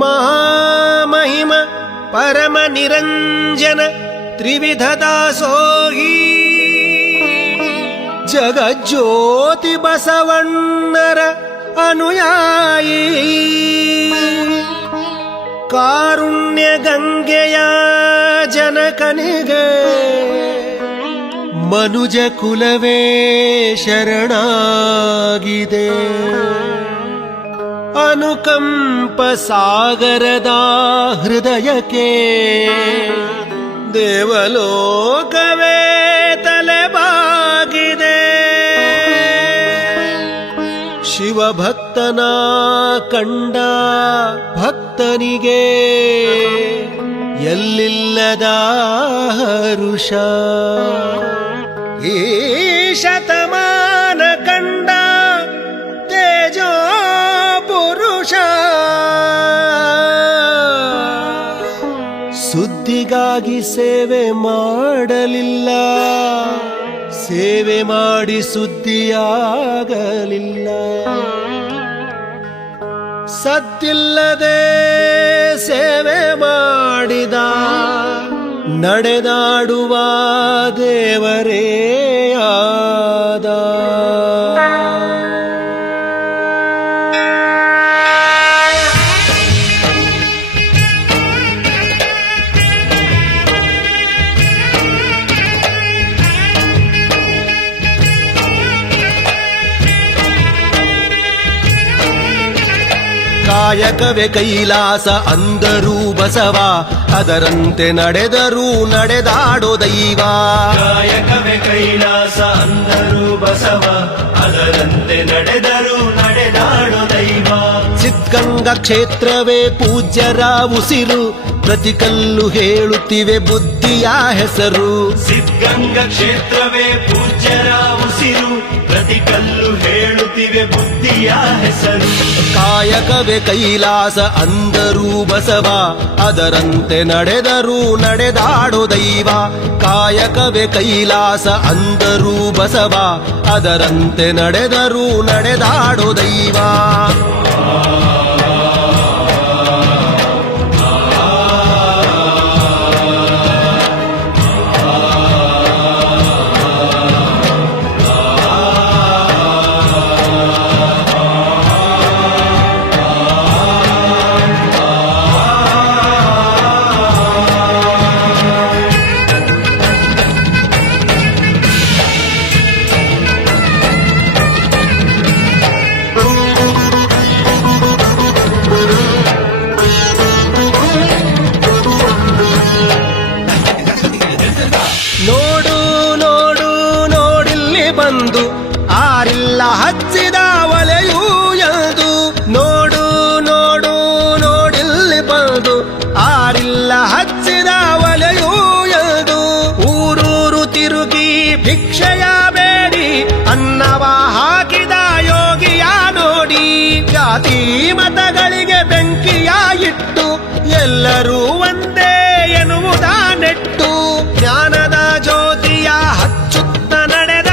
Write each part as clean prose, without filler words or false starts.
ಮಹಾಮಹಿಮ ಪರಮ ನಿರಂಜನ ತ್ರಿವಿಧ ದಾಸೋಹಿ ಜಗಜ್ಯೋತಿ ಬಸವಣ್ಣರ ಅನುಯಾಯಿ ಕಾರುಣ್ಯ ಗಂಗೆಯ ಜನಕನಿಗೆ ಮನುಜ ಕುಲವೇ ಶರಣಾಗಿದೆ. ಅನುಕಂಪ ಸಾಗರದ ಹೃದಯಕ್ಕೆ ದೇವಲೋಕವೇ ತಲೆಬಾಗಿದೆ. ಶಿವಭಕ್ತನ ಕಂಡ ಭಕ್ತನಿಗೆ ಎಲ್ಲಿಲ್ಲದ ಹರುಷ. ಈ ಶತಮಾನ ಕಂಡ ತೇಜೋ ಪುರುಷ ಸುದ್ದಿಗಾಗಿ ಸೇವೆ ಮಾಡಲಿಲ್ಲ, ಸೇವೆ ಮಾಡಿ ಸುದ್ದಿಯಾಗಲಿಲ್ಲ. ಸದ್ದಿಲ್ಲದೆ ಸೇವೆ ಮಾಡಿದ ನಡೆದಾಡುವ ದೇವರೇ ಆದ. ಕಾಯಕವೇ ಕೈಲಾಸ ಅಂದರೂ ಬಸವ, ಅದರಂತೆ ನಡೆದರೂ ನಡೆದಾಡೋ ದೈವ. ಕಾಯಕವೇ ಕೈಲಾಸ ಅಂದರೂ ಬಸವ, ಅದರಂತೆ ನಡೆದರೂ ನಡೆದಾಡೋ ದೈವ. ಸಿದ್ಧಗಂಗಾ ಕ್ಷೇತ್ರವೇ ಪೂಜ್ಯರ ಉಸಿರು, ಪ್ರತಿ ಕಲ್ಲು ಹೇಳುತ್ತಿವೆ ಬುದ್ಧಿಯ ಹೆಸರು. ಸಿದ್ಧಗಂಗಾ ಕ್ಷೇತ್ರವೇ ಪೂಜ್ಯರ ಉಸಿರು, ಪ್ರತಿ ಕಲ್ಲು ಹೇಳುತ್ತಿವೆ ಬುದ್ಧಿಯ ಹೆಸರು. ಕಾಯಕವೇ ಕೈಲಾಸ ಅಂದರೂ ಬಸವ, ಅದರಂತೆ ನಡೆದರೂ ನಡೆದಾಡೋ ದೈವ. ಕಾಯಕವೇ ಕೈಲಾಸ ಅಂದರೂ ಬಸವ, ಅದರಂತೆ ನಡೆದರೂ ನಡೆದಾಡೋ ದೈವ. ನೋಡು ನೋಡು ನೋಡಿಲ್ಲಿ ಬಂದು ಆರಿಲ್ಲ ಹಚ್ಚಿದ ಒಲೆಯೂ ಎಂದು. ನೋಡು ನೋಡು ನೋಡಿಲ್ಲಿ ಬಂದು ಆರಿಲ್ಲ ಹಚ್ಚಿದ ಒಲೆಯೂ ಎಂದು. ಊರೂರು ತಿರುಗಿ ಭಿಕ್ಷೆಯ ಬೇಡಿ ಅನ್ನವ ಹಾಕಿದ ಯೋಗಿಯ ನೋಡಿ. ಜಾತಿ ಮತಗಳಿಗೆ ಬೆಂಕಿಯ ಇಟ್ಟು ಎಲ್ಲರೂ ಒಂದೇ ಎನ್ನುವುದ ನೆಟ್ಟು ಜ್ಞಾನದ ಜ್ಯೋತಿಯ ಹಚ್ಚುತ್ತ ನಡೆದ.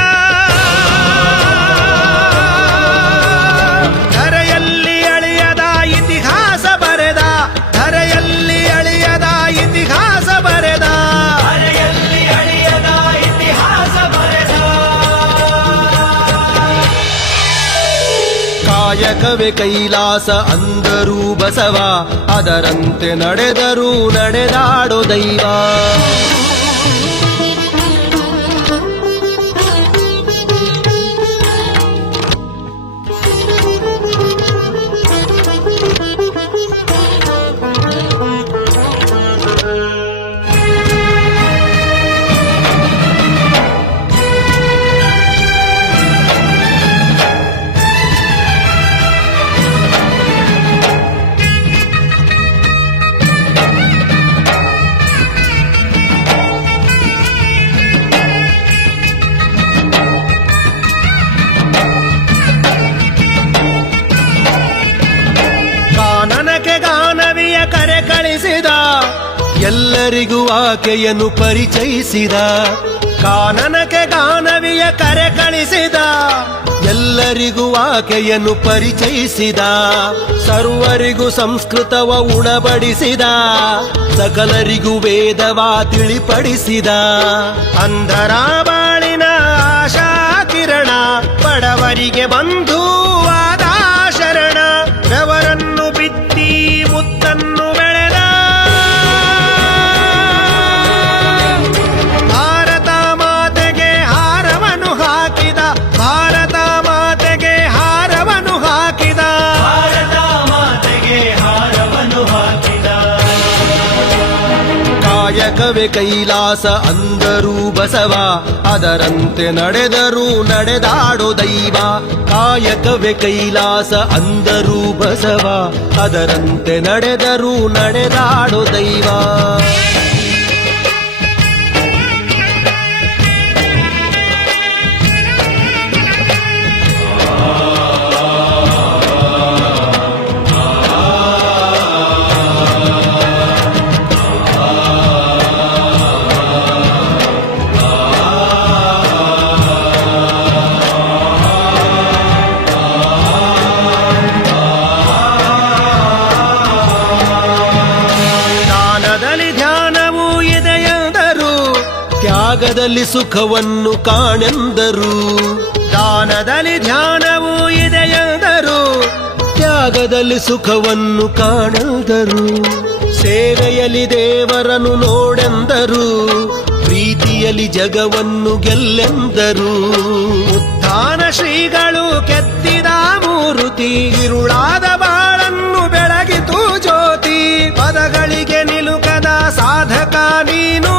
ಧರೆಯಲ್ಲಿ ಅಳಿಯದ ಇತಿಹಾಸ ಬರೆದ, ಧರೆಯಲ್ಲಿ ಅಳಿಯದ ಇತಿಹಾಸ ಬರೆದ, ಧರೆಯಲ್ಲಿ ಅಳಿಯದ ಇತಿಹಾಸ ಬರೆದ. ಕಾಯಕವೇ ಕೈಲಾಸ ಅಂದರೂ ಬಸವ, ಅದರಂತೆ ನಡೆದರೂ ನಡೆದಾಡೋ ದೈವ. ಕರೆ ಕಳಿಸಿದ, ಎಲ್ಲರಿಗೂ ಆಕೆಯನ್ನು ಪರಿಚಯಿಸಿದ. ಕಾನನಕ್ಕೆ ಗಾನವಿಯ ಕರೆ ಕರೆ ಕಳಿಸಿದ ಎಲ್ಲರಿಗೂ ಆಕೆಯನ್ನು ಪರಿಚಯಿಸಿದ ಸರ್ವರಿಗೂ ಸಂಸ್ಕೃತವ ಉಣಬಡಿಸಿದ ಸಕಲರಿಗೂ ವೇದವ ತಿಳಿಪಡಿಸಿದ ಅಂಧರ ಬಾಳಿನ ಆಶಾ ಕಿರಣ ಬಡವರಿಗೆ ಬಂಧುವಾದ ಶರಣ ಬೆವರನ್ನು ಬಿತ್ತಿ ಮುತ್ತನ್ನು ಬೆಳೆದ ಭಾರತ ಮಾತೆಗೆ ಹಾರವನ್ನು ಹಾಕಿದ ಭಾರತ ಮಾತೆಗೆ ಹಾರವನ್ನು ಹಾಕಿದ ಭಾರತ ಮಾತೆಗೆ ಹಾರವನ್ನು ಹಾಕಿದ ಕಾಯಕವೇ ಕೈಲಾಸ ಅಂದರು ಬಸವ ಅದರಂತೆ ನಡೆದರೂ ನಡೆದಾಡೋ ದೈವ ಕಾಯಕವೇ ಕೈಲಾಸ ಅಂದರು ಬಸವ ಅದರಂತೆ ನಡೆದರೂ ನಡೆದಾಡೋ ದೈವ ದಾನದಲ್ಲಿ ಧ್ಯಾನವೂ ಇದೆಯೆಂದರು ತ್ಯಾಗದಲ್ಲಿ ಸುಖವನ್ನು ಕಾಣೆಂದರು ದಾನದಲ್ಲಿ ಧ್ಯಾನವೂ ಇದೆಯೆಂದರು ತ್ಯಾಗದಲ್ಲಿ ಸುಖವನ್ನು ಕಾಣೆಂದರು ಸೇವೆಯಲ್ಲಿ ದೇವರನ್ನು ನೋಡೆಂದರು ಪ್ರೀತಿಯಲ್ಲಿ ಜಗವನ್ನು ಗೆಲ್ಲೆಂದರು ಉತ್ಥಾನ ಶ್ರೀಗಳು ಕೆತ್ತಿದ ಮೂರುತಿ ಇರುಳಾದ ಬಾಳನ್ನು ಬೆಳಗಿತು ಜ್ಯೋತಿ ಪದಗಳಿಗೆ ನಿಲುಕದ ಸಾಧಕ ನೀನು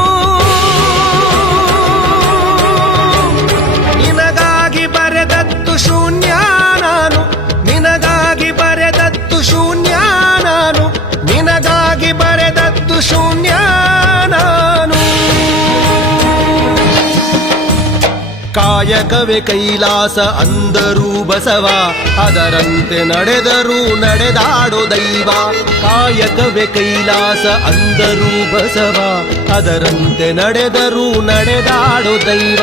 ನಿನಗಾಗಿ ಬರೆದತ್ತು ಶೂನ್ಯ ನಾನು ನಿನಗಾಗಿ ಬರೆದತ್ತು ಶೂನ್ಯ ನಾನು ನಿನಗಾಗಿ ಬರೆದತ್ತು ಶೂನ್ಯ ನಾನು ಕಾಯಕವೇ ಕೈಲಾಸ ಅಂದರು ಬಸವ ಅದರಂತೆ ನಡೆದರೂ ನಡೆದಾಡೋ ದೈವ ಕಾಯಕವೇ ಕೈಲಾಸ ಅಂದರು ಬಸವ ಅದರಂತೆ ನಡೆದರೂ ನಡೆದಾಡೋ ದೈವ